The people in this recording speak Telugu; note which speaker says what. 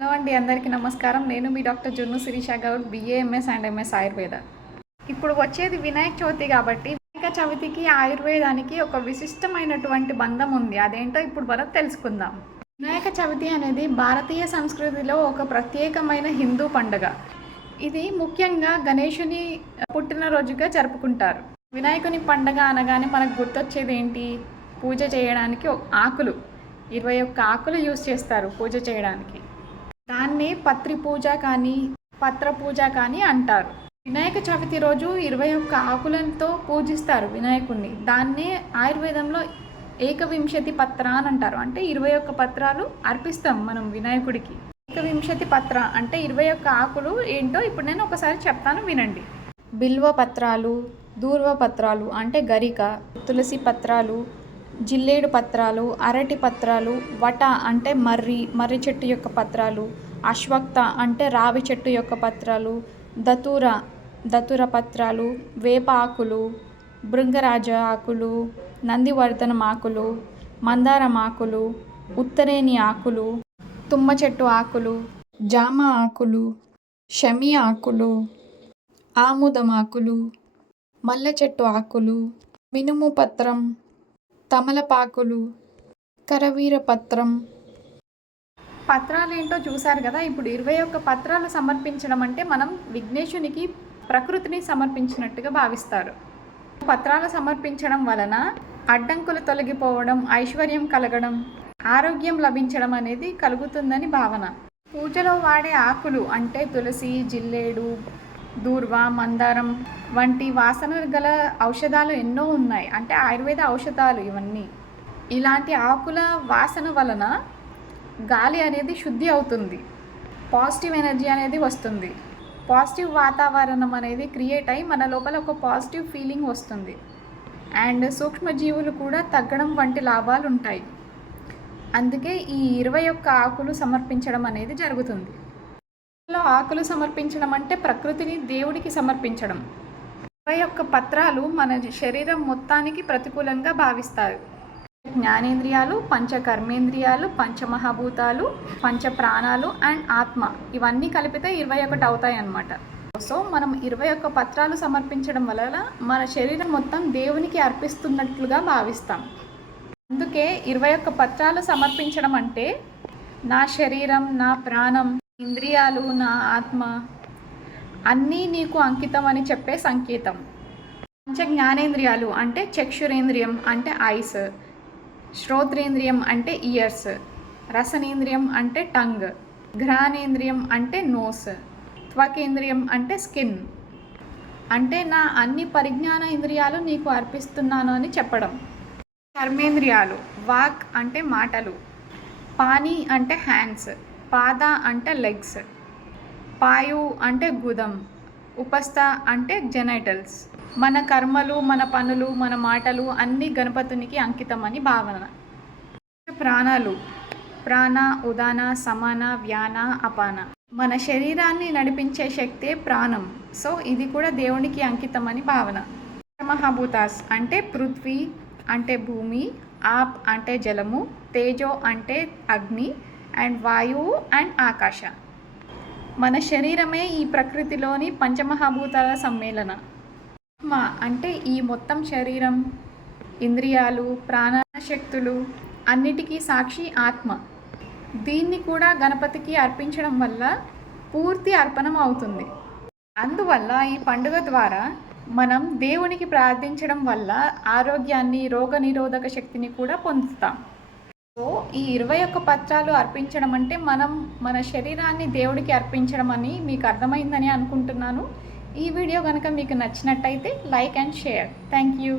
Speaker 1: హలో అండి అందరికీ నమస్కారం. నేను మీ doctor Junnu Shirisha Goud BAMS and MS Ayurveda. ఇప్పుడు వచ్చేది వినాయక చవితి కాబట్టి వినాయక చవితికి ఆయుర్వేదానికి ఒక విశిష్టమైనటువంటి బంధం ఉంది. అదేంటో ఇప్పుడు మనం తెలుసుకుందాం. వినాయక చవితి అనేది భారతీయ సంస్కృతిలో ఒక ప్రత్యేకమైన హిందూ పండుగ. ఇది ముఖ్యంగా గణేషుని పుట్టినరోజుగా జరుపుకుంటారు. వినాయకుని పండగ అనగానే మనకు గుర్తొచ్చేది ఏంటి పూజ చేయడానికి ఒక ఆకులు. ఇరవై ఒక్క ఆకులు యూస్ చేస్తారు పూజ చేయడానికి. దాన్ని పత్రి పూజ కానీ పత్ర పూజ కానీ అంటారు. వినాయక చవితి రోజు ఇరవై ఒక్క ఆకులతో పూజిస్తారు వినాయకుడిని దాన్నే ఆయుర్వేదంలో ఏకవింశతి పత్ర అని అంటారు. అంటే ఇరవై ఒక్క పత్రాలు అర్పిస్తాం మనం వినాయకుడికి. ఏకవింశతి పత్ర అంటే ఇరవై ఒక్క ఆకులు ఏంటో ఇప్పుడు నేను ఒకసారి చెప్తాను వినండి. బిల్వ పత్రాలు దూర్వ పత్రాలు అంటే గరిక తులసి పత్రాలు జిల్లేడు పత్రాలు అరటి పత్రాలు వట అంటే మర్రి మర్రి చెట్టు యొక్క పత్రాలు అశ్వక్త అంటే రావి చెట్టు యొక్క పత్రాలు దతూర దతుర పత్రాలు వేప ఆకులు భృంగరాజ ఆకులు నందివర్ధనం ఆకులు మందారం ఆకులు ఉత్తరేణి ఆకులు తుమ్మ చెట్టు ఆకులు జామ ఆకులు షమి ఆకులు ఆముదం ఆకులు మల్లె చెట్టు ఆకులు మినుము పత్రం తమలపాకులు కరవీర పత్రం. పత్రాలు ఏంటో చూశారు కదా ఇప్పుడు ఇరవై ఒక్క పత్రాలు సమర్పించడం అంటే మనం విఘ్నేశునికి ప్రకృతిని సమర్పించినట్టుగా భావిస్తారు. పత్రాలు సమర్పించడం వలన అడ్డంకులు తొలగిపోవడం ఐశ్వర్యం కలగడం ఆరోగ్యం లభించడం అనేది కలుగుతుందని భావన. పూజలో వాడే ఆకులు అంటే తులసి జిల్లేడు దూర్వ మందారం వంటి వాసనలు గల ఔషధాలు ఎన్నో ఉన్నాయి. అంటే ఆయుర్వేద ఔషధాలు ఇవన్నీ. ఇలాంటి ఆకుల వాసన వలన గాలి అనేది శుద్ధి అవుతుంది. పాజిటివ్ ఎనర్జీ అనేది వస్తుంది. పాజిటివ్ వాతావరణం అనేది క్రియేట్ అయ్యి మన లోపల ఒక పాజిటివ్ ఫీలింగ్ వస్తుంది. అండ్ సూక్ష్మజీవులు కూడా తగ్గడం వంటి లాభాలు ఉంటాయి. అందుకే ఈ ఇరవై ఒక్క ఆకులు సమర్పించడం అనేది జరుగుతుంది. ఇంట్లో ఆకులు సమర్పించడం అంటే ప్రకృతిని దేవుడికి సమర్పించడం. ఇరవై ఒక్క పత్రాలు మన శరీరం మొత్తానికి ప్రతికూలంగా భావిస్తారు జ్ఞానేంద్రియాలు పంచ కర్మేంద్రియాలు పంచమహాభూతాలు పంచ ప్రాణాలు అండ్ ఆత్మ ఇవన్నీ కలిపితే ఇరవై ఒకటి అవుతాయి అన్నమాట సో మనం ఇరవై ఒక్క పత్రాలు సమర్పించడం వలన మన శరీరం మొత్తం దేవునికి అర్పిస్తున్నట్లుగా భావిస్తాం. అందుకే ఇరవై ఒక్క పత్రాలు సమర్పించడం అంటే నా శరీరం నా ప్రాణం ఇంద్రియాలు నా ఆత్మ అన్నీ నీకు అంకితం అని చెప్పే సంకేతం. పంచ జ్ఞానేంద్రియాలు అంటే చక్షురేంద్రియం అంటే ఐస్ శ్రోత్రేంద్రియం అంటే ఇయర్స్ రసనేంద్రియం అంటే టంగ్ ఘ్రానేంద్రియం అంటే నోస్ త్వకేంద్రియం అంటే స్కిన్. అంటే నా అన్ని పరిజ్ఞాన ఇంద్రియాలు నీకు అర్పిస్తున్నాను అని చెప్పడం. కర్మేంద్రియాలు వాక్ అంటే మాటలు పానీ అంటే హ్యాండ్స్ పాద అంటే లెగ్స్ పాయు అంటే గుదం ఉపస్థ అంటే జెనైటల్స్. మన కర్మలు మన పనులు మన మాటలు అన్నీ గణపతునికి అంకితం అని భావన. ప్రాణాలు ప్రాణ ఉదాన సమాన వ్యాన అపాన. మన శరీరాన్ని నడిపించే శక్తే ప్రాణం. సో ఇది కూడా దేవునికి అంకితం అని భావన. మహాభూతాస్ అంటే పృథ్వీ అంటే భూమి ఆప్ అంటే జలము తేజో అంటే అగ్ని అండ్ వాయువు అండ్ ఆకాశ. మన శరీరమే ఈ ప్రకృతిలోని పంచమహాభూతాల సమ్మేళన. ఆత్మ అంటే ఈ మొత్తం శరీరం ఇంద్రియాలు ప్రాణశక్తులు అన్నిటికీ సాక్షి ఆత్మ. దీన్ని కూడా గణపతికి అర్పించడం వల్ల పూర్తి అర్పణం అవుతుంది. అందువల్ల ఈ పండుగ ద్వారా మనం దేవునికి ప్రార్థించడం వల్ల ఆరోగ్యాన్ని రోగ నిరోధక శక్తిని కూడా పొందుతాం. సో ఈ ఇరవై ఒక్క పత్రాలు అర్పించడం అంటే మనం మన శరీరాన్ని దేవుడికి అర్పించడం అని మీకు అర్థమైందని అనుకుంటున్నాను. ఈ వీడియో కనుక మీకు నచ్చినట్టయితే like and share. Thank you.